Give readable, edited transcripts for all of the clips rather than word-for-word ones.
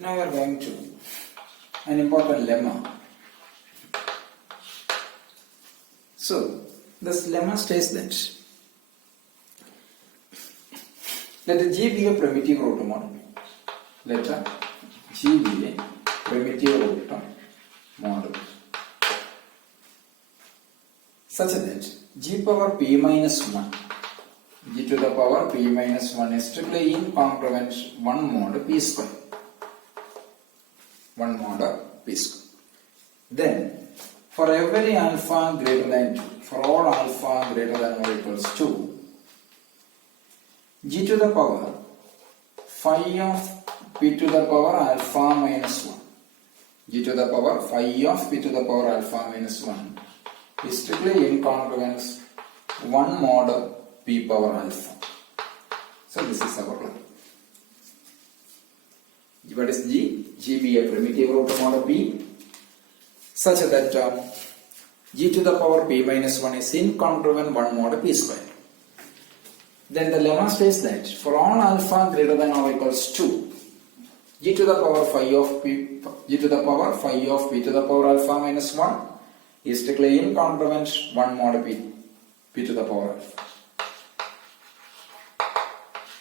Now we are going to an important lemma. So, this lemma states that let G be a primitive root mod. Let G be a primitive root mod such that G power P minus 1, G to the power P minus 1 is strictly incongruent 1 mod P square. 1 mod P square. Then, for every alpha greater than 2, for all alpha greater than or equals 2, G to the power phi of P to the power alpha minus 1, G to the power phi of P to the power alpha minus 1 is strictly incongruent 1 mod P power alpha. So this is our plan. What is G? G be a primitive root mod P such that G to the power P minus 1 is incongruent 1 mod P square. Then the lemma states that for all alpha greater than or equals 2, G to the power phi of P, G to the power phi of P to the power alpha minus 1 is strictly incongruent 1 mod P to the power alpha.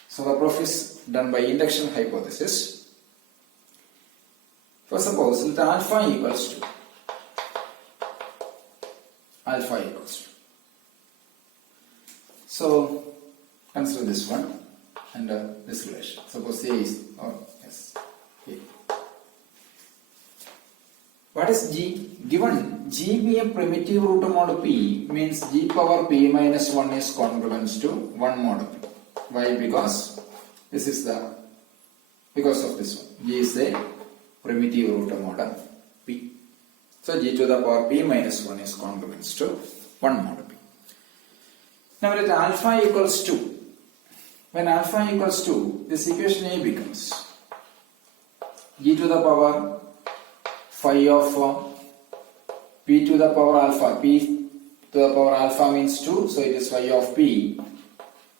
So the proof is done by induction hypothesis. For suppose let alpha equals to alpha equals to. So consider this one and this relation. Suppose A is or yes. A. What is G? Given G be a primitive root mod P means G power P minus 1 is congruent to 1 mod P. Why? Because this is the because of this one. G is a primitive root mod P. So G to the power P minus 1 is congruent to 1 mod P. Now let alpha equals 2. When alpha equals 2, this equation A becomes G to the power phi of P to the power alpha. P to the power alpha means 2, so it is phi of P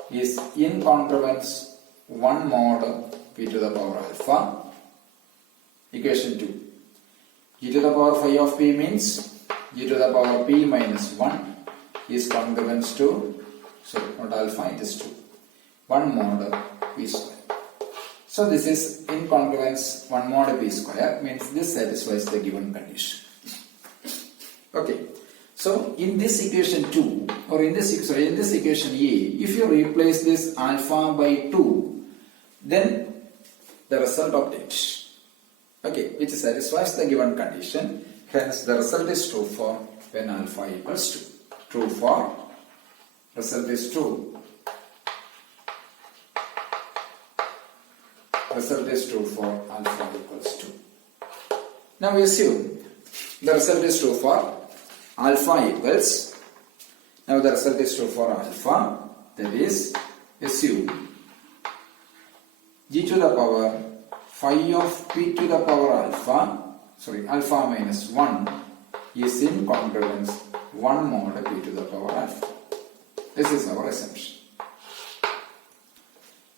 is incongruence 1 mod P to the power alpha. Equation 2. G to the power phi of P means G to the power P minus 1 is congruent to, so not alpha, it is 2. 1 mod P square. So this is incongruence 1 mod P square means this satisfies the given condition. Okay. So in this equation 2 or in this equation A, if you replace this alpha by 2, then the result obtained. Okay, which satisfies the given condition. Hence the result is true for when alpha equals 2. True for result is true. Result is true for alpha equals 2. Now we assume the result is true for alpha equals. Now the result is true for alpha. That is, assume G to the power phi of P to the power alpha, alpha minus 1 is in congruence 1 mod P to the power alpha. This is our assumption.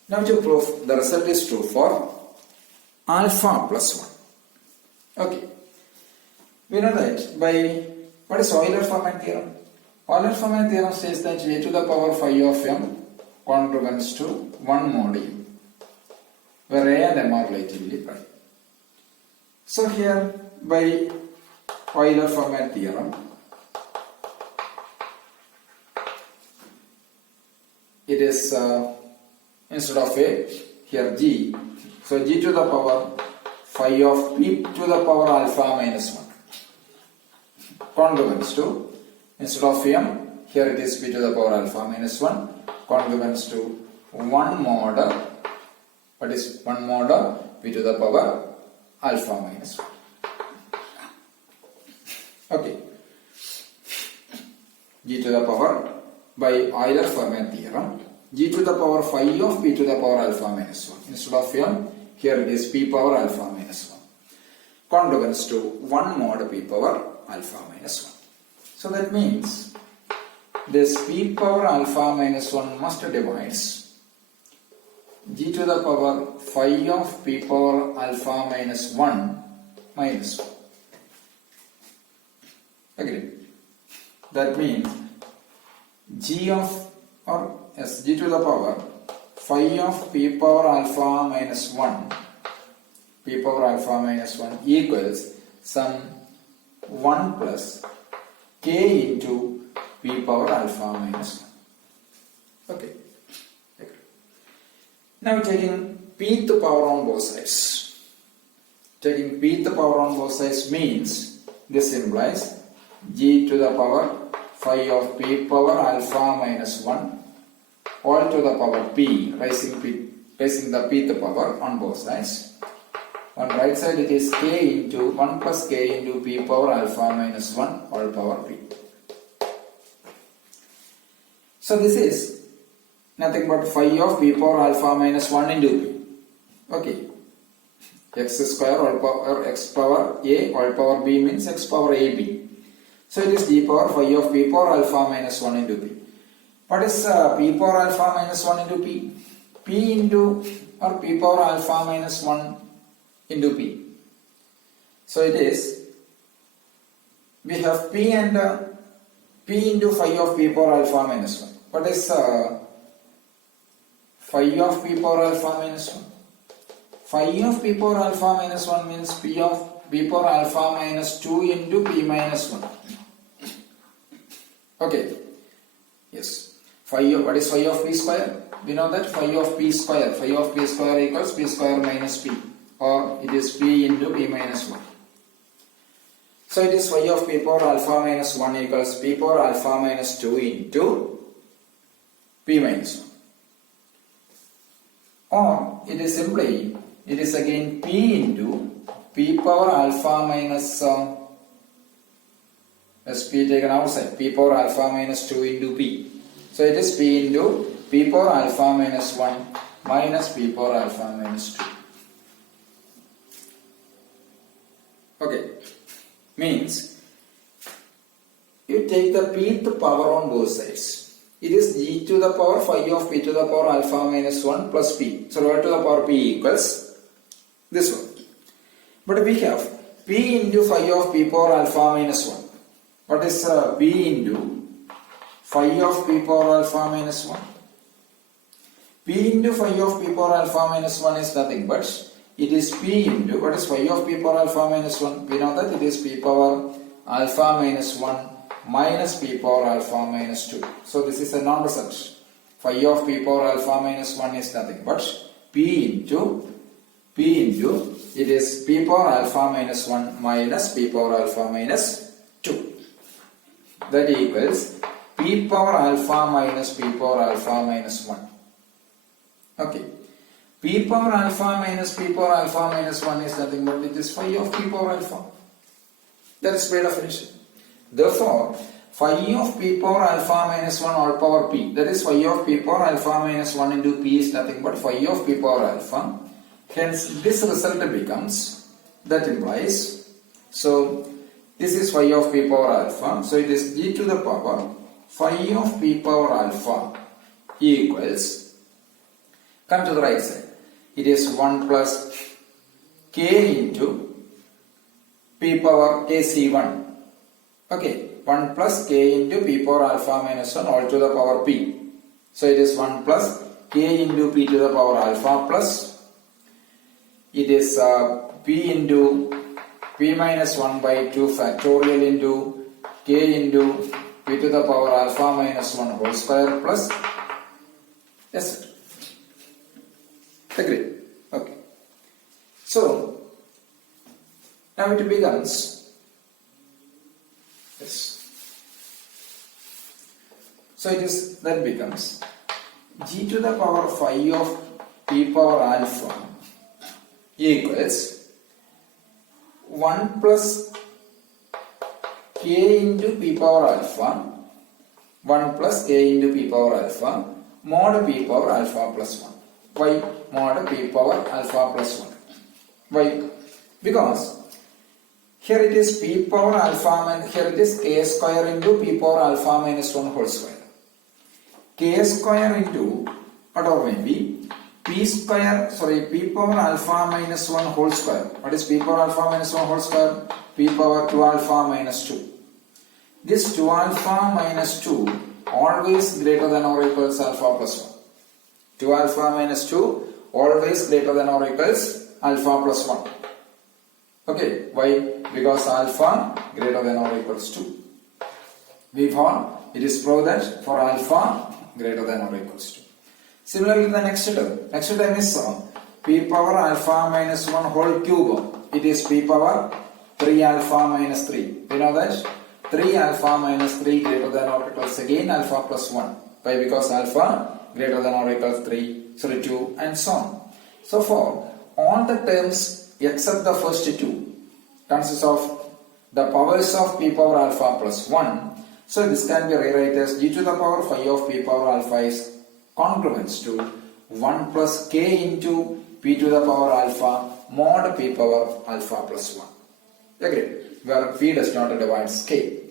Now to prove the result is true for alpha plus 1. Okay. We know that by what is Euler-Fermat theorem? Euler-Fermat theorem says that A to the power phi of M congruence to 1 mod U, where A and M are relatively prime. So here by Euler-Fermat theorem, it is instead of A, here G, so G to the power phi of P to the power alpha minus 1 congruence to, instead of M, here it is P to the power alpha minus 1 congruence to 1 mod, what is 1 mod P to the power alpha minus 1. Okay. G to the power by Euler-Fermat theorem, G to the power phi of P to the power alpha minus 1. Instead of M, here it is P power alpha minus 1. Congruence to 1 mod P power alpha minus 1. So that means this P power alpha minus 1 must divides g to the power phi of p power alpha minus 1 minus 1. Agree? That means g of or yes, g to the power phi of p power alpha minus 1 p power alpha minus 1 equals some 1 plus k into p power alpha minus 1. Okay. Now taking pth power on both sides. Taking pth power on both sides means this implies g to the power phi of p power alpha minus 1 all to the power p, raising the pth power on both sides. On right side it is k into 1 plus k into p power alpha minus 1 all power p. So this is nothing but phi of p power alpha minus 1 into p. Okay. X square all power x power a all power b means x power ab. So it is d power phi of p power alpha minus 1 into p. What is p power alpha minus 1 into p? P into or p power alpha minus 1 into p. So it is, we have p and p into phi of p power alpha minus 1. What is phi of p power alpha minus 1? Phi of p power alpha minus 1 means p of p power alpha minus 2 into p minus 1. Okay. Yes. Phi of, what is phi of p square? We know that phi of p square equals p square minus p, or it is p into p minus 1. So it is phi of p power alpha minus 1 equals p power alpha minus 2 into p minus 1. Or it is simply, it is again p into p power alpha minus as p taken outside, p power alpha minus 2 into p. So it is p into p power alpha minus 1 minus p power alpha minus 2. Okay. Means you take the pth power on both sides. It is g to the power phi of p to the power alpha minus 1 plus p. So all to the power p equals this one. But we have p into phi of p power alpha minus 1. What is p into phi of p power alpha minus 1? P into phi of p power alpha minus 1 is nothing but it is p into, what is phi of p power alpha minus 1? We know that it is p power alpha minus 1 minus p power alpha minus 2. So this is a non-result. Phi of p power alpha minus 1 is nothing but p into it is p power alpha minus 1 minus p power alpha minus 2. That equals p power alpha minus p power alpha minus 1. Okay. P power alpha minus p power alpha minus 1 is nothing but it is phi of p power alpha. That is by definition. Therefore, phi of p power alpha minus 1 all power p, that is phi of p power alpha minus 1 into p is nothing but phi of p power alpha. Hence, this result becomes, that implies, so this is phi of p power alpha. So it is g to the power phi of p power alpha equals, come to the right side, it is 1 plus k into p power kc1. Okay, 1 plus k into p power alpha minus 1 all to the power p. So it is 1 plus k into p to the power alpha plus it is p into p minus 1 by 2 factorial into k into p to the power alpha minus 1 whole square plus etc. Agree? Okay. So now it becomes this. So it is, that becomes g to the power phi of p power alpha equals 1 plus k into p power alpha 1 plus k into p power alpha mod p power alpha plus 1. Why mod p power alpha plus 1? Why? Because here it is p power alpha and here it is k square into p power alpha minus 1 whole square. K square into whatever may be, k p power alpha minus 1 whole square. What is p power alpha minus 1 whole square? P power 2 alpha minus 2. This 2 alpha minus 2 always greater than or equals alpha plus 1. 2 alpha minus 2 always greater than or equals alpha plus 1. Okay, why? Because alpha greater than or equals 2. We found it is proved that for alpha greater than or equals 2. Similarly, the next term. Next term is p power alpha minus 1 whole cube. It is p power 3 alpha minus 3. We know that 3 alpha minus 3 greater than or equals again alpha plus 1. Why? Because alpha greater than or equals 2 and so on. So for all the terms except the first two consists of the powers of p power alpha plus 1. So this can be rewritten as g to the power phi of p power alpha is congruent to 1 plus k into p to the power alpha mod p power alpha plus 1. Agree? Where p does not divide k.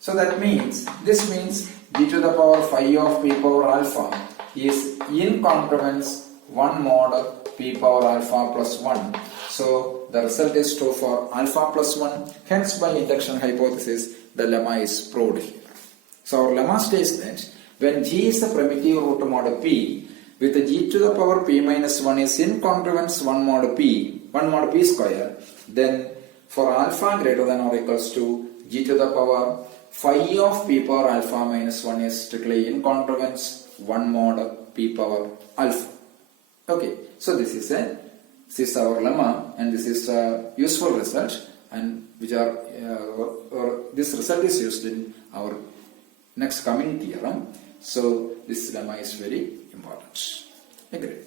So that means, this means g to the power phi of p power alpha is in congruence 1 mod p power alpha plus 1. So the result is true for alpha plus 1. Hence by induction hypothesis the lemma is proved here. So our lemma states that when g is the primitive root mod p with g to the power p minus 1 is in congruence 1 mod p square, then for alpha greater than or equals to g to the power phi of p power alpha minus 1 is strictly in congruence 1 mod p power alpha. Okay, so this is our lemma, and this is a useful result, and which are this result is used in our next coming theorem. So this lemma is very important. Agree.